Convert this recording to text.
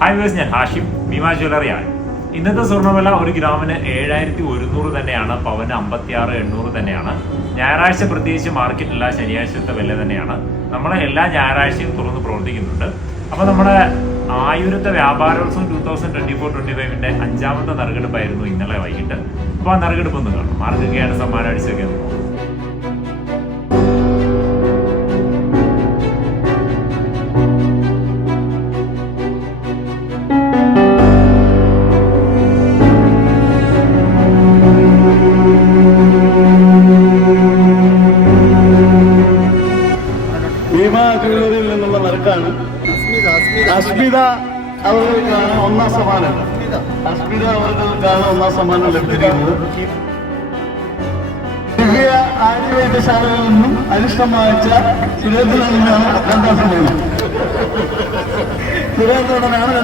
Hi verse, ഞാൻ ഹാഷിം, ഭീമ ജ്വല്ലറിയാണ്. ഇന്നത്തെ സ്വർണ്ണവില ഒരു ഗ്രാമിന് 7100 തന്നെയാണ്, പവന് 56,800 തന്നെയാണ്. ഞായറാഴ്ച പ്രത്യേകിച്ച് മാർക്കറ്റില്ല, ശനിയാഴ്ചത്തെ വില തന്നെയാണ്. നമ്മൾ എല്ലാ ഞായറാഴ്ചയും തുറന്ന് പ്രവർത്തിക്കുന്നുണ്ട്. അപ്പോൾ നമ്മുടെ ആയൂരത്തെ വ്യാപാരോത്സവം 2024-25ന്റെ 5ാമത്തെ നറുക്കെടുപ്പായിരുന്നു ഇന്നലെ വൈകിട്ട്. അപ്പോൾ ആ നറുക്കെടുപ്പ് ഒന്ന് കാണും. ആർക്കൊക്കെയാണ് സമ്മാനം അടിച്ചൊക്കെ ഒന്ന് നോക്കും. ഭീമ ജ്വല്ലറിയിൽ നിന്നുള്ള നറുക്കാണ്. അസ്മിത അവർക്കാണ് ഒന്നാം സമ്മാനം. അസ്മിത അവർക്കാണ് ഒന്നാം സമ്മാനം ലഭിച്ചിരിക്കുന്നത്. ദിവ്യ ആര്യവൈദ്യശാലയിൽ നിന്നും അരിഷ്ടമാച്ച സുരേന്ദ്രനാണ് രണ്ടാം സമ്മാനം. സുരേന്ദ്രനാണ്